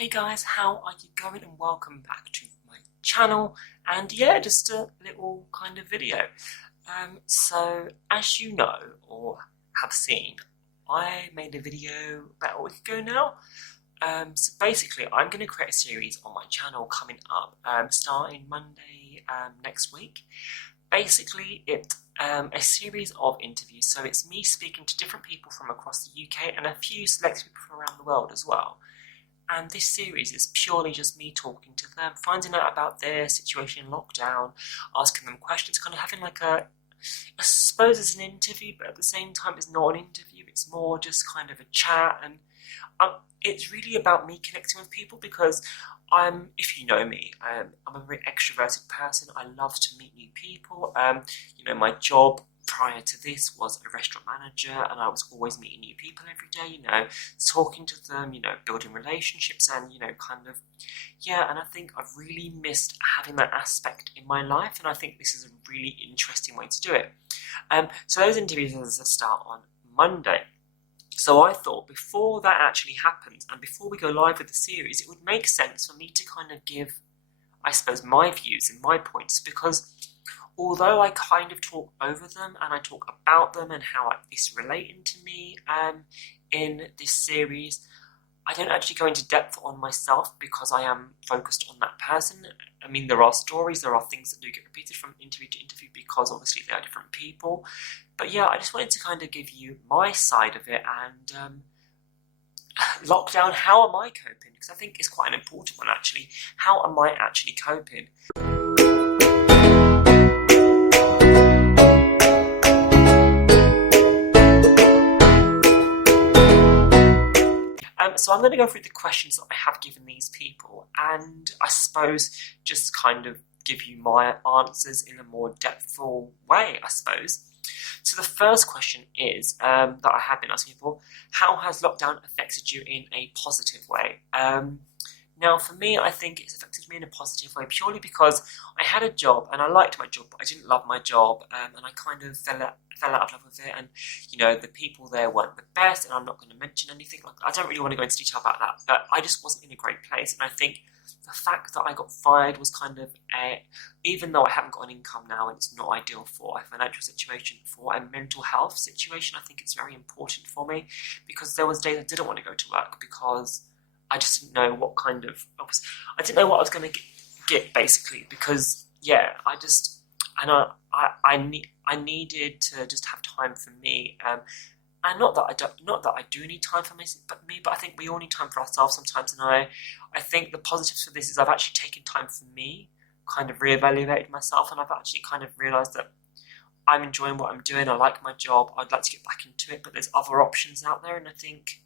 Hey guys, how are you going, and welcome back to my channel. And yeah, just a little kind of video. So as you know or have seen, I made a video about a week ago now. So basically I'm going to create a series on my channel coming up, starting Monday next week. Basically it's a series of interviews, so it's me speaking to different people from across the UK and a few selected people from around the world as well. And this series is purely just me talking to them, finding out about their situation in lockdown, asking them questions, kind of having like I suppose it's an interview, but at the same time it's not an interview, it's more just kind of a chat. And it's really about me connecting with people because if you know me, I'm a very extroverted person. I love to meet new people. My job prior to this was a restaurant manager, and I was always meeting new people every day, talking to them, building relationships, and, and I think I've really missed having that aspect in my life, and I think this is a really interesting way to do it. So those interviews start on Monday. So I thought before that actually happens, and before we go live with the series, it would make sense for me to kind of give, I suppose, my views and my points, because although I kind of talk over them and I talk about them and how it's relating to me in this series, I don't actually go into depth on myself because I am focused on that person. I mean, there are stories, there are things that do get repeated from interview to interview because obviously they are different people. But yeah, I just wanted to kind of give you my side of it, and lockdown, how am I coping? Because I think it's quite an important one actually. How am I actually coping? So I'm going to go through the questions that I have given these people, and I suppose just kind of give you my answers in a more depthful way, I suppose. So the first question is, that I have been asking people, how has lockdown affected you in a positive way? Now for me, I think it's affected me in a positive way purely because I had a job and I liked my job, but I didn't love my job, and I kind of fell out of love with it, and the people there weren't the best, and I'm not going to mention anything, I don't really want to go into detail about that, but I just wasn't in a great place. And I think the fact that I got fired was kind of even though I haven't got an income now and it's not ideal for a financial situation, for a mental health situation, I think it's very important for me, because there was days I didn't want to go to work because I just didn't know what kind of, I didn't know what I was going to get basically, because I needed to just have time for me, and not that I do need time for me, but I think we all need time for ourselves sometimes. And I think the positives for this is I've actually taken time for me, kind of reevaluated myself, and I've actually kind of realised that I'm enjoying what I'm doing. I like my job. I'd like to get back into it, but there's other options out there, and I think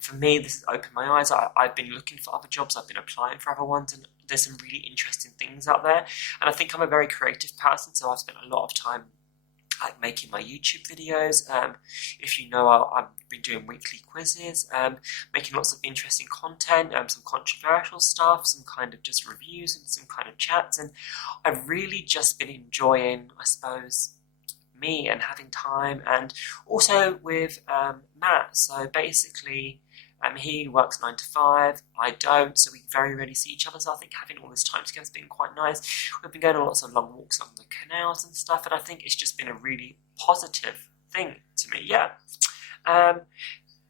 for me, this has opened my eyes. I've been looking for other jobs, I've been applying for other ones, and there's some really interesting things out there. And I think I'm a very creative person, so I've spent a lot of time making my YouTube videos. If you know, I've been doing weekly quizzes, making lots of interesting content, some controversial stuff, some kind of just reviews and some kind of chats. And I've really just been enjoying, I suppose, me and having time, and also with Matt. So basically, he works 9 to 5, I don't, so we very rarely see each other, so I think having all this time together has been quite nice. We've been going on lots of long walks on the canals and stuff, and I think it's just been a really positive thing to me, yeah.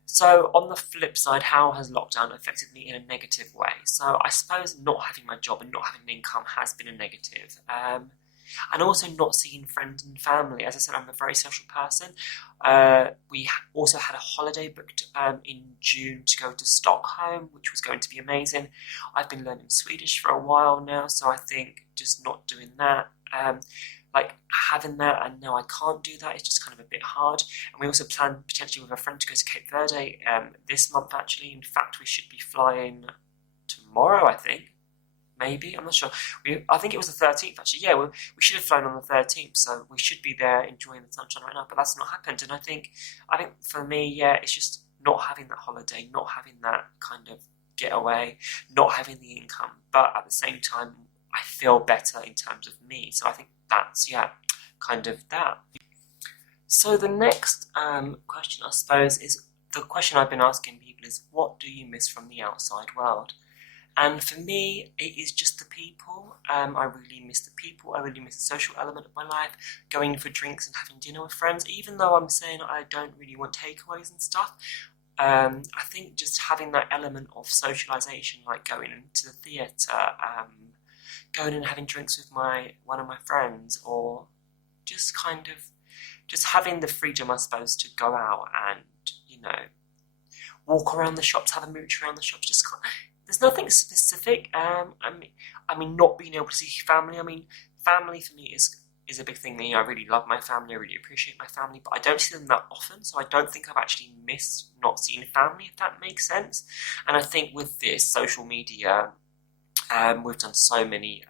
So on the flip side, how has lockdown affected me in a negative way? So I suppose not having my job and not having an income has been a negative. And also not seeing friends and family. As I said, I'm a very social person. We also had a holiday booked in June to go to Stockholm, which was going to be amazing. I've been learning Swedish for a while now, so I think just not doing that, having that, and now I can't do that, it's just kind of a bit hard. And we also plan potentially with a friend to go to Cape Verde this month actually. In fact, we should be flying tomorrow, I think. Maybe, I'm not sure. I think it was the 13th actually. Yeah, we should have flown on the 13th, so we should be there enjoying the sunshine right now, but that's not happened. And I think for me, yeah, it's just not having that holiday, not having that kind of getaway, not having the income, but at the same time, I feel better in terms of me. So I think that's, yeah, kind of that. So the next question, I suppose, is the question I've been asking people is, what do you miss from the outside world? And for me, it is just the people. I really miss the people. I really miss the social element of my life, going for drinks and having dinner with friends. Even though I'm saying I don't really want takeaways and stuff, I think just having that element of socialisation, like going into the theatre, going and having drinks with one of my friends, or just kind of just having the freedom, I suppose, to go out and, walk around the shops, have a mooch around the shops. Just there's nothing specific. I mean, not being able to see family. I mean, family for me is a big thing. I really love my family. I really appreciate my family, but I don't see them that often. So I don't think I've actually missed not seeing family, if that makes sense. And I think with this social media, we've done so many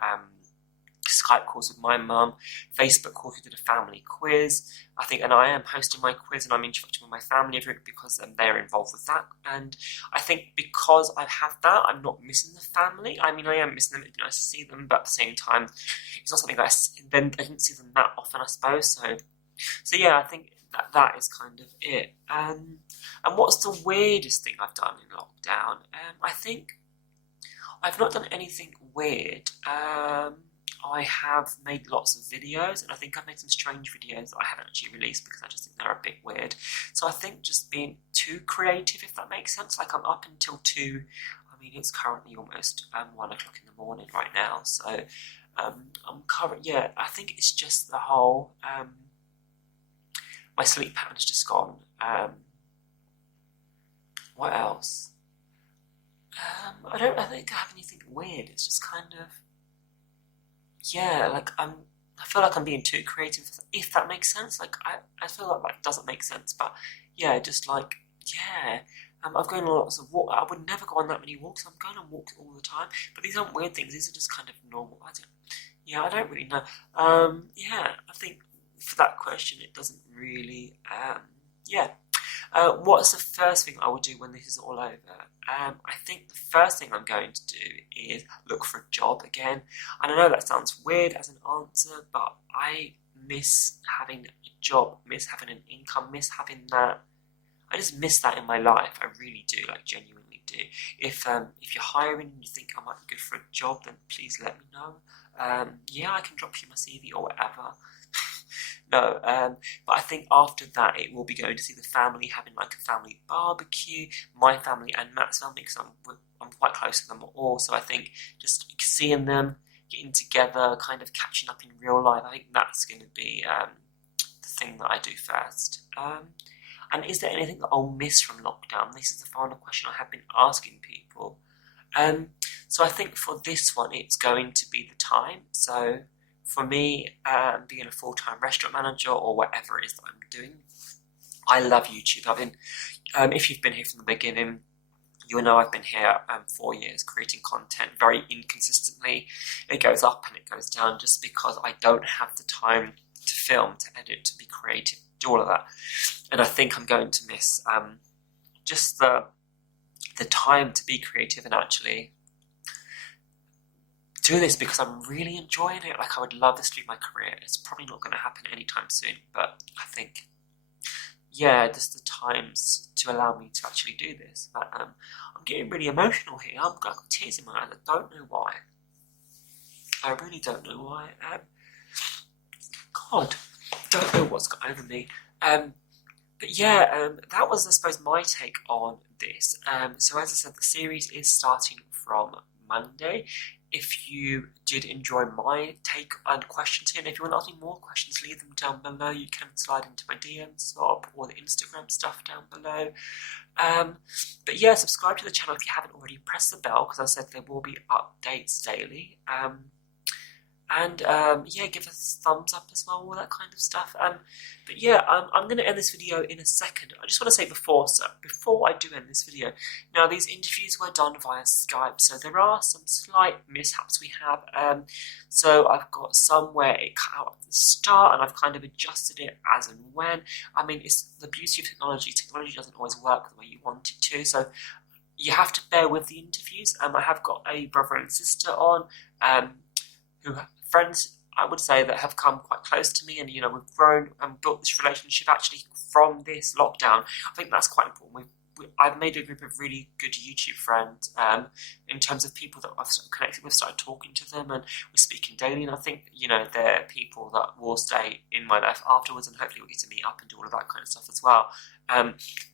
Skype calls with my mum, Facebook calls. We did a family quiz, I think, and I am hosting my quiz, and I'm interacting with my family every week because they're involved with that. And I think because I have that, I'm not missing the family. I mean, I am missing them. It'd be nice to see them, but at the same time, it's not something that I didn't see them that often, I suppose. So yeah, I think that is kind of it. And what's the weirdest thing I've done in lockdown? I think I've not done anything weird. I have made lots of videos, and I think I've made some strange videos that I haven't actually released because I just think they're a bit weird. So I think just being too creative, if that makes sense. Like, I'm up until 2, I mean, it's currently almost 1 o'clock in the morning right now. So I think it's just the whole, my sleep pattern's just gone. What else? I don't think I have anything weird. It's just kind of, yeah, like I feel like I'm being too creative, if that makes sense. Like, I feel like that doesn't make sense, but yeah, just like, yeah. I've gone on lots of walks. I would never go on that many walks. I'm going on walks all the time, but these aren't weird things. These are just kind of normal. I don't really know. Yeah, I think for that question, it doesn't really, yeah. What's the first thing I will do when this is all over? I think the first thing I'm going to do is look for a job again. And I know that sounds weird as an answer, but I miss having a job, miss having an income, miss having that. I just miss that in my life. I really do, like, genuinely do. If you're hiring and you think I might be good for a job, then please let me know. Yeah, I can drop you my CV or whatever. No, but I think after that it will be going to see the family, having like a family barbecue, my family and Matt's family, because I'm quite close to them all. So I think just seeing them, getting together, kind of catching up in real life, I think that's going to be the thing that I do first. And is there anything that I'll miss from lockdown? This is the final question I have been asking people. So I think for this one, it's going to be the time. So for me, being a full-time restaurant manager or whatever it is that I'm doing, I love YouTube. I've been, if you've been here from the beginning, you'll know I've been here 4 years creating content very inconsistently. It goes up and it goes down just because I don't have the time to film, to edit, to be creative, do all of that. And I think I'm going to miss just the time to be creative and actually do this, because I'm really enjoying it. Like, I would love this to be my career. It's probably not going to happen anytime soon, but I think, yeah, just the times to allow me to actually do this. But I'm getting really emotional here. I've got tears in my eyes. I don't know why. I really don't know why. God, don't know what's got over me. But yeah, that was, I suppose, my take on this. So as I said, the series is starting from Monday. If you did enjoy my take and questions here, and if you want to ask me more questions, leave them down below. You can slide into my DMs or the Instagram stuff down below. But yeah, subscribe to the channel if you haven't already. Press the bell, because I said there will be updates daily. Yeah, give us a thumbs up as well, all that kind of stuff. But yeah, I'm going to end this video in a second. I just want to say before I do end this video, now these interviews were done via Skype, so there are some slight mishaps we have. So I've got some where it cut out at the start, and I've kind of adjusted it as and when. I mean, it's the beauty of technology. Technology doesn't always work the way you want it to, so you have to bear with the interviews. I have got a brother and sister on, who friends, I would say, that have come quite close to me, and we've grown and built this relationship actually from this lockdown. I think that's quite important. I've made a group of really good YouTube friends in terms of people that I've sort of connected with, started talking to them, and we're speaking daily. And I think, you know, they're people that will stay in my life afterwards, and hopefully we'll get to meet up and do all of that kind of stuff as well.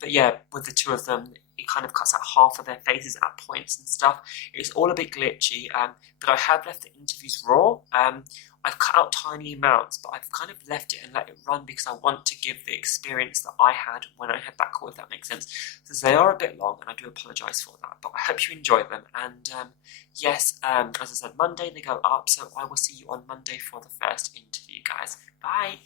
But yeah, with the two of them, it kind of cuts out half of their faces at points and stuff. It's all a bit glitchy, but I have left the interviews raw. I've cut out tiny amounts, but I've kind of left it and let it run because I want to give the experience that I had when I had that call, if that makes sense. So they are a bit long, and I do apologise for that, but I hope you enjoy them. And yes, as I said, Monday they go up, so I will see you on Monday for the first interview, guys. Bye!